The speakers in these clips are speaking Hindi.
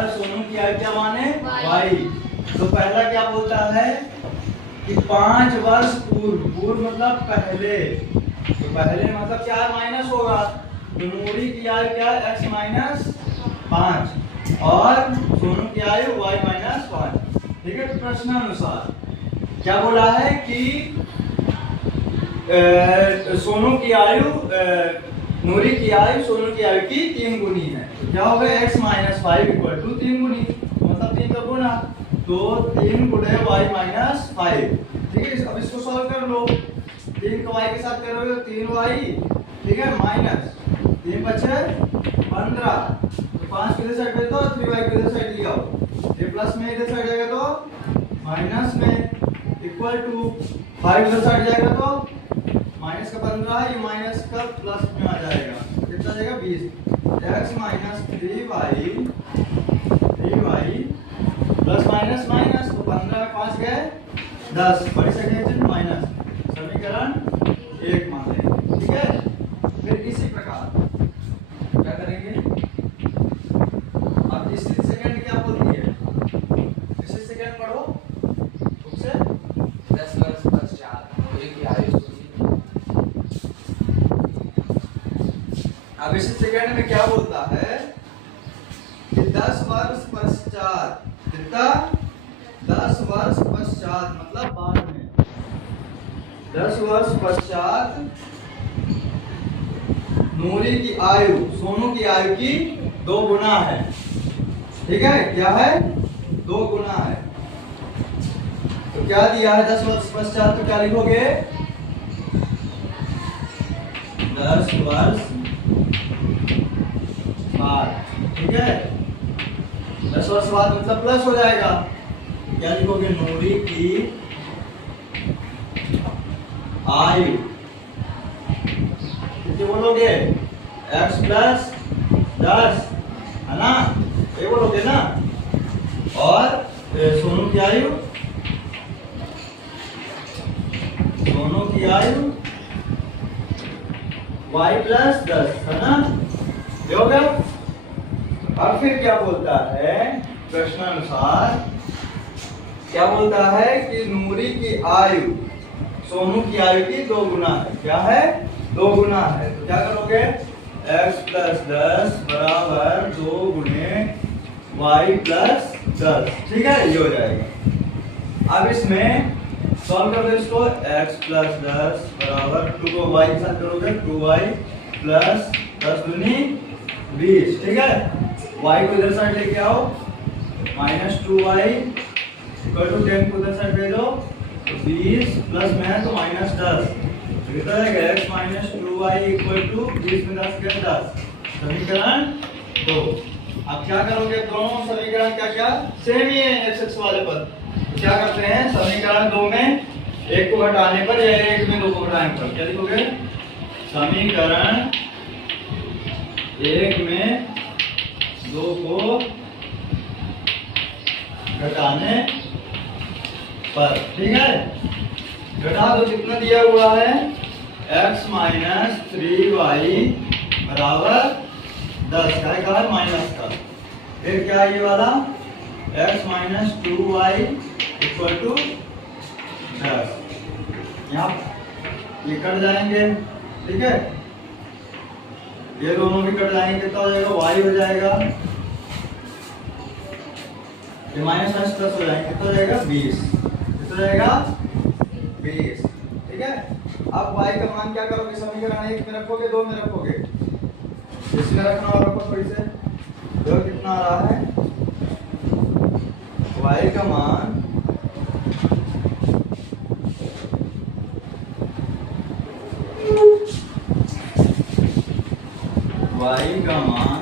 और सोनू की आयु क्या माने y। तो पहला क्या बोलता है कि 5 वर्ष पूर्व, पूर्व मतलब पहले, तो पहले मतलब क्या माइनस होगा, तो नूरी की आयु क्या x माइनस 5 और सोनू की आयु y माइनस 5। ठीक है, तो प्रश्नानुसार क्या बोला है कि सोनू की आयु नूरी की आयु सोनू की आयु की 3 गुनी है। तो क्या होगा x माइनस 5 इक्वल टू 3 गुनी, मतलब 3 का गुना, तो 3 गुणे y माइनस 5। ठीक है, अब इसको सॉल्व कर लो, 3 को y के साथ करोगे तो 3y, ठीक है, माइनस 3 बचे 15, तो 5 को इधर साइड भेज दो, 3y को इधर साइड ले आओ, ये प्लस में इधर साइड जाएगा तो माइनस में, इक्वल टू 5 इधर साइड जाएगा तो माइनस का 15 है, ये माइनस का प्लस में आ जाएगा, कितना जाएगा 20, x minus 3y plus minus minus, तो 15 में 5 गए 10, बड़ी सेकेंड माइनस, समीकरण 1 मान लेंगे। ठीक है, फिर इसी प्रकार क्या करेंगे, अब इसी सेकंड क्या बोलती है, इसी सेकंड पढ़ो बुक से, 10 वर्ष पश्चात नूरी की आयु अब इसी सेकंड में क्या बोलता है कि 10 वर्ष पश्चात, कितना 10 वर्ष पश्चात मतलब बाद में, 10 वर्ष पश्चात नूरी की आयु सोनू की आयु की 2 गुना है। ठीक है, क्या है 2 गुना है, तो क्या दिया है 10 वर्ष पश्चात, तो क्या लिखोगे 10 वर्ष बाद। ठीक है, 10 वर्ष बाद मतलब प्लस हो जाएगा, क्या लिखोगे नूरी की आयु कितनी बोलोगे x प्लस 10 है ना, ये बोलोगे ना, और सोनू की आयु, सोनू की आयु y प्लस 10 है ना, ये हो गया। अब फिर क्या बोलता है प्रश्नानुसार, क्या बोलता है कि नूरी की आयु सोनू की आयु की 2 गुना है, क्या है 2 गुना है, तो क्या करोगे x प्लस 10 बराबर 2 गुने y प्लस 10। ठीक है, ये हो जाएगा। अब इसमें सॉल्व कर दो इसको, x प्लस 10 बराबर 2 को y के साथ करोगे 2y प्लस 10 दूनी 20। ठीक है, y को इधर साइड लेके आओ, माइनस 2y इक्वल टू 10 को इधर साइड भेजो, 20 प्लस में है तो माइनस 10, कितना आएगा x minus 2y equal to 20 में 10 के 10, समीकरण 2। अब क्या करोगे, दोनों समीकरण क्या क्या सेम ही है x वाले पर, तो क्या करते हैं समीकरण 2 में 1 को घटाने पर या 1 में 2 को घटाने पर क्या लिखोगे, समीकरण 1 में 2 को घटाने पर। ठीक है, घटा दो, कितना दिया हुआ है x माइनस 3y बराबर 10, क्या है माइनस का, फिर क्या है ये वाला x minus 2y equal to 10, यहाँ ये कट जाएंगे। ठीक है, ये दोनों भी कट जाएंगे, कितना हो जाएगा y हो जाएगा, ये माइनस माइनस प्लस हो जाएगा, कितना हो जाएगा 20, कितना हो जाएगा 20। ठीक है, अब y का मान क्या करोगे, समीकरण 1 में रखोगे 2 में रखोगे, इसमें रखना और रखो थोड़ी से, तो कितना आ रहा है y का मान y का मान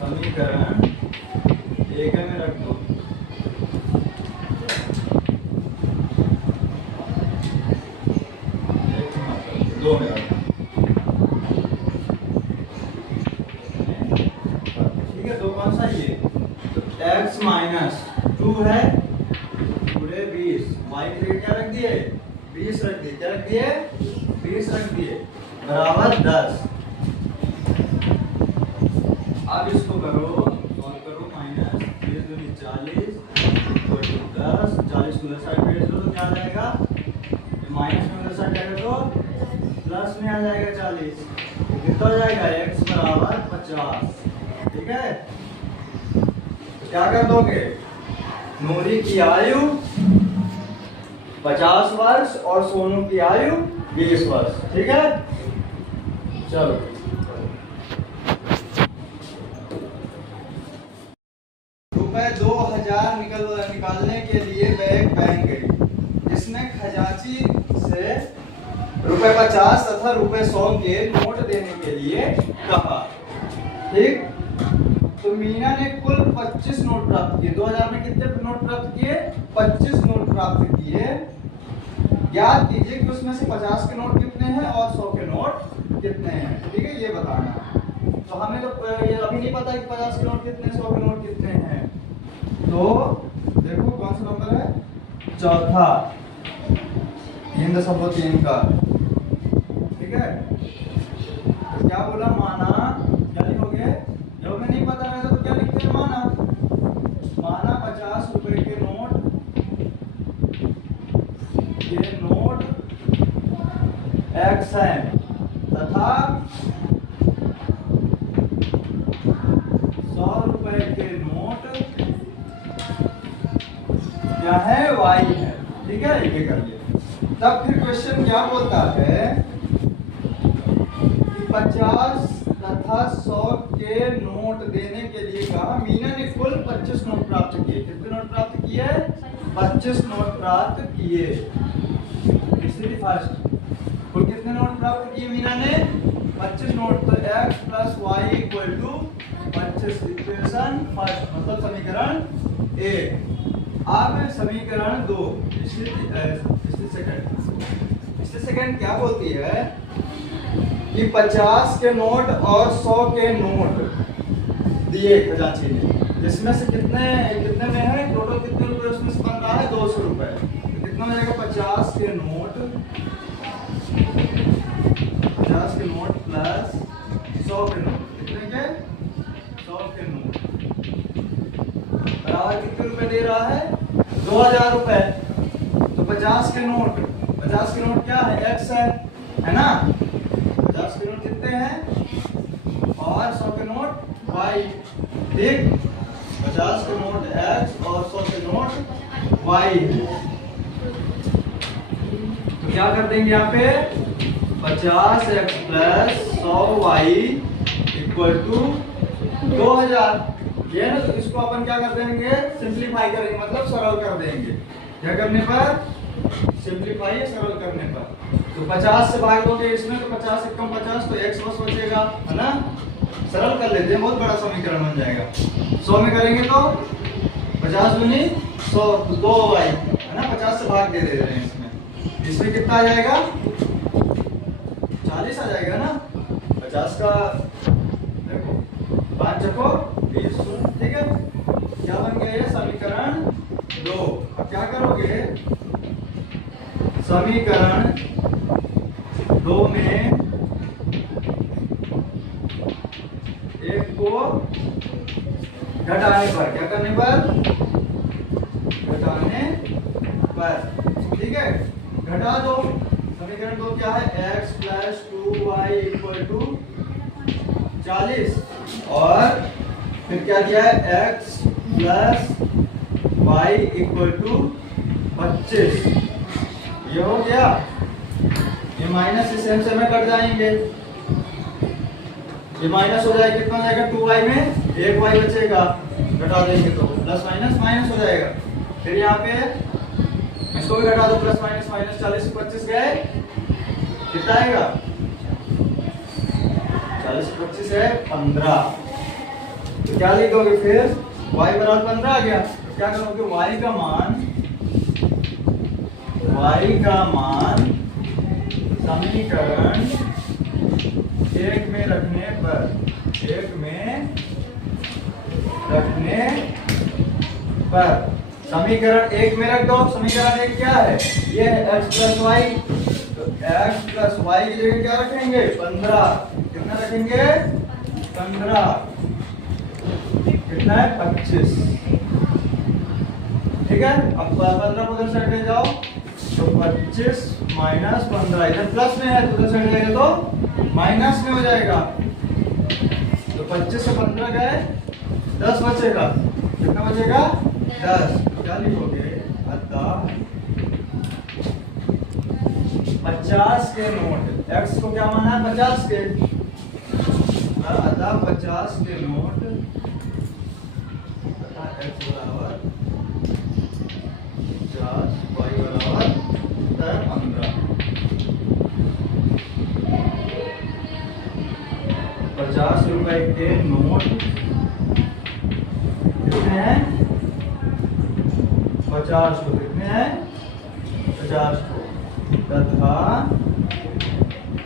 समीकरण 1 में रख दो, दो में रख दो। ठीक है, 2 कौन सा ये, तो x माइनस 2 है पूरे 20, y की जगह क्या रख दिए 20 रख दिए, क्या रख दिए 20 रख दिए, बराबर 10। अब इसको करो, सॉल्व करो। माइनस 3 दूनी 40 इक्वल टू 10। 40 को उधर साइड भेज दो तो क्या आ जाएगा? माइनस में उधर साइड जाएगा तो प्लस में आ जाएगा 40। कितना हो जाएगा? x बराबर 50। ठीक है, क्या कर दोगे? नूरी की आयु 50 वर्ष और सोनू की आयु 20 वर्ष। ठीक है, चलो रुपए 2000 निकालने के लिए वह एक बैंक गई, जिसने खजांची से रुपए 50 तथा रुपए 100 के नोट देने के लिए कहा। ठीक, तो मीना ने कुल 25 नोट प्राप्त किए। 2000 में कितने नोट प्राप्त किए? 25 नोट प्राप्त किए। याद कीजिए कि उसमें से 50 के नोट कितने हैं और 100 के नोट कितने हैं। ठीक है, ये बताना। तो हमें तो ये अभी नहीं पता कि 50 के नोट कितने, 100 के नोट कितने हैं। तो देखो कौन सा नंबर है? चौथा, 3.3 का। ठीक है, तो क्या बोला? माना, क्या लिखोगे? जो हमें नहीं पता है तो क्या लिखते हैं? माना। माना 50 रुपए के नोट, ये नोट x है तथा 100 रुपए के नोट क्या है? y है। ठीक है, ये कर लिया। तब फिर क्वेश्चन क्या बोलता है कि 50 तथा 100 के नोट देने के लिए कहा। मीना ने कुल 25 नोट प्राप्त किए। कितने नोट प्राप्त किए? 25 नोट प्राप्त किए। इसलिए फर्स्ट कुल कितने नोट प्राप्त किए मीना ने? 25 नोट। तो x plus Y equal to 25। Equation first, मतलब समीकरण 1। अब समीकरण 2, इससे सेकंड क्या बोलती है कि 50 के नोट और 100 के नोट दिए खजांची ने, जिसमें से कितने में है? टोटल कितने रुपए उसमें से बन रहा है? 200 रुपए। तो कितना हो जाएगा? 50 के नोट प्लस 100 के नोट। कितने के? 100 के नोट बराबर कितने रुपए दे रहा है? 2000 रुपए। तो 50 के नोट क्या है? x है ना? 50 के नोट कितने हैं? और 100 के नोट y। ठीक, 50 के नोट x और 100 के नोट y है। तो क्या कर देंगे यहाँ पे? 50x plus 100y equal to 2000। ये ना, तो इसको अपन क्या कर देंगे? सिंप्लीफाई करेंगे, मतलब सरल कर देंगे। क्या करने पर? सिंप्लीफाई, सरल करने पर। तो 50 से भाग दोगे इसमें, तो 50 से कम 50, तो x बस बचेगा, है ना? सरल कर लेते हैं, बहुत बड़ा समीकरण बन जाएगा। 100 में करेंगे तो 50 दूनी 100, 2y, है ना? 50 से भाग दे रहे हैं इसमें कितना आ जाएगा? 40 आ जाएगा ना? 50 का देखो 5 चको 20। ठीक है, क्या बन गया ये? समीकरण 2। अब क्या करोगे? समीकरण 2 में एक को घटाने पर, क्या करने पर? घटाने पर। ठीक है, घटा दो। समीकरण 2 क्या है? x plus 2y equal to 40। और फिर क्या दिया है? x plus y equal to 25। ये हो गया। ये माइनस इस m से में कट जाएंगे, ये माइनस हो जाएगा। कितना हो जाएगा? 2y में 1y बचेगा, घटा देंगे तो प्लस माइनस हो जाएगा। फिर यहाँ पे इसको भी घटा दो, प्लस माइनस 40 से 25 गए, कितना आएगा? 40 से 25 है 15। तो क्या लिखोगे फिर? y बराबर 15 आ गया। तो क्या करोगे? y का मान समीकरण 1 में रखने पर समीकरण 1 में रख दो। समीकरण 1 क्या है? ये है x प्लस वाई। तो x प्लस वाई की जगह क्या रखेंगे? 15। कितना रखेंगे? 15। कितना है 25। ठीक है, अब 15 को उधर साइड ले जाओ तो 25 माइनस 15, इधर प्लस में है तो उधर साइड जाएगा तो माइनस में हो जाएगा। तो 25 से 15 गए 10 बचेगा। कितना बचेगा 10। क्या लिखोगे अतः 50 के नोट, x को क्या माना है 50 के, अतः 50 के नोट x बराबर 50, y बराबर 15। 50 रुपए के नोट कितने हैं 50 को, कितने हैं 50 को, तथा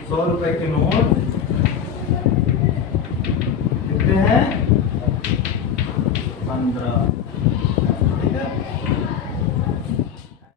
100 रुपए के नोट कितने हैं 15। ठीक है।